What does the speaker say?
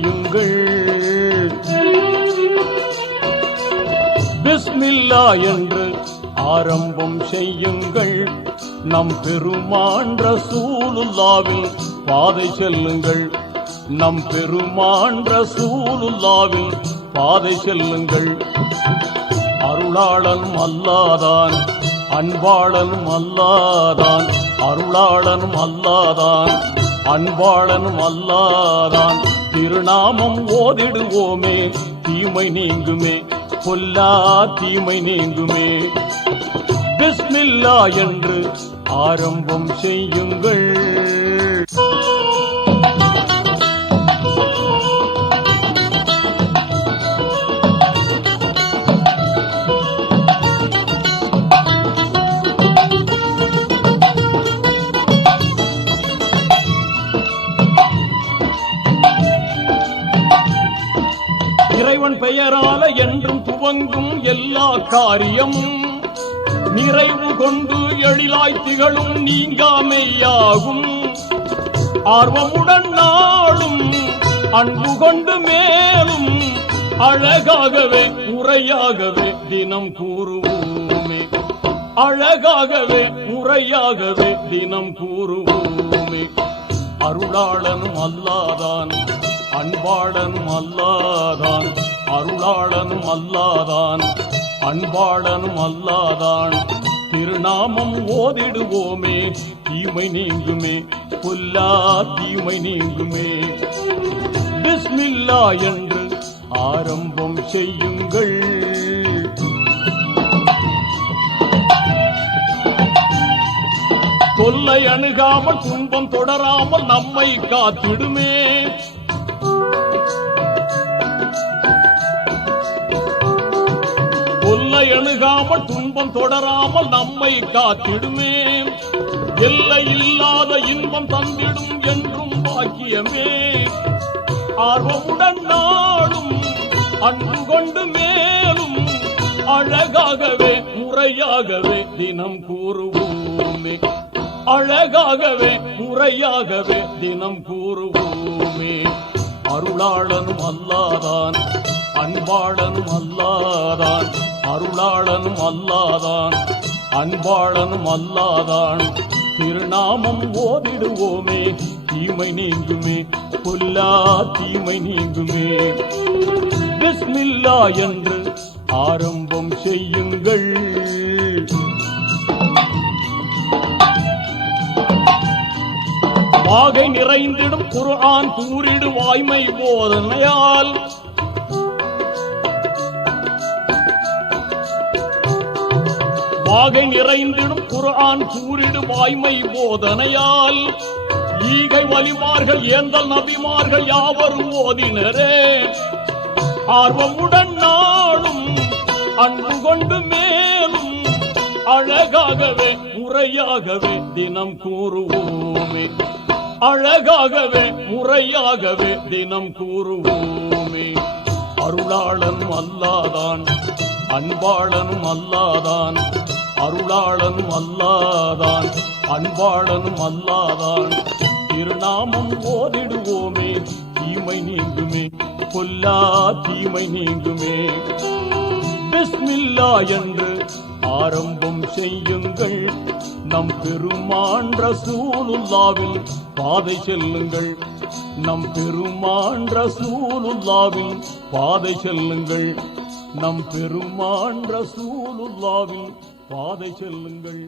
செய்யுங்கள். பிஸ்மில்லா என்று ஆரம்பம் செய்யுங்கள். நம் பெருமான் ரசூலுல்லாவின் பாதை செல்லுங்கள். நம் பெருமான் ரசூலுல்லாவின் பாதை செல்லுங்கள். அருளாளனும் அல்லாதான், அன்பாளனும் அல்லாதான், அருளாளனும் அல்லாதான், அன்பாளனும் அல்லாதான். திருநாமம் ஓதிடுவோமே, தீமை நீங்குமே, பொல்லா தீமை நீங்குமே. பிஸ்மில்லா என்று ஆரம்பம் செய்யுங்கள். இறைவன் பெயரால என்றும் துவங்கும் எல்லா காரியமும் நிறைவு கொண்டு எழிலாய் திகழும் நீங்காமையாகும். ஆர்வமுடன் நாளும் அன்பு கொண்டு மேலும் அழகாகவே முறையாகவே தினம் கூறுவோமே. அழகாகவே முறையாகவே தினம் கூறுவோமே. அருளாளனும் அல்லாதான், அன்பாளனும் அல்லாதான், அருளாளனும் அல்லாதான், அன்பாளனும் அல்லாதான். திருநாமம் ஓதிடுவோமே, தீமை நீங்குமே, பொல்லா தீமை நீங்குமே. பிஸ்மில்லா என்று ஆரம்பம் செய்யுங்கள். தொல்லை அணுகாமல் துன்பம் தொடராமல் நம்மை காத்திடுமே. தொல்லை அணுகாமல் துன்பம் தொடராமல் நம்மை காத்திடுமே. எல்லை இல்லாத இன்பம் தந்திடும் என்றும் பாக்கியமே. ஆர்வமுடன் நாளும் அன்பு கொண்டு மேலும் அழகாகவே முறையாகவே தினம் கூறுவோமே. அழகாகவே முறையாகவே தினம் கூறுவோமே. அருளாளனும் அல்லாதான், அன்பாளனும் அல்லாதான், அருளாளனும் அல்லாதான், அன்பாளனும் அல்லாதான். திருநாமம் ஓதிடுவோமே, தீமை நீங்குமே, பொல்லா தீமை நீங்குமே. பிஸ்மில்லா என்று ஆரம்பம் செய்யுங்கள். வாகை நிறைந்திடும் குர்ஆன் கூறிடு வாய்மை போதனையால். வாகை நிறைந்திடும் குர்ஆன் கூறிடு வாய்மை போதனையால். ஈகை வலிமார்கள் ஏந்தல் நபிமார்கள் யாவரும் ஓதினரே. ஆர்வமுடன் நாளும் அன்பு கொண்டு மேலும் அழகாகவே முறையாகவே தினம் கூறுவோமே. அழகாகவே முறையாகவே தினம் கூறுவோமே. அருளாளனும் அல்லாதான், அன்பாளனும் அல்லாதான், அருளாளனும் அல்லாதான், அன்பாளனும் அல்லாதான். திருநாமம் ஓதிடுவோமே, தீமை நீங்குமே, பொல்லா தீமை நீங்குமே. பிஸ்மில்லா என்று ஆரம்பம் செய்யுங்கள். நம் பெருமான் ரசூலுல்லாவின் பாதை செல்லுங்கள். நம் பெருமான் ரசூலுல்லாவின் பாதை செல்லுங்கள். நம் பெருமான் ரசூலுல்லாவின் பாதை செல்லுங்கள்.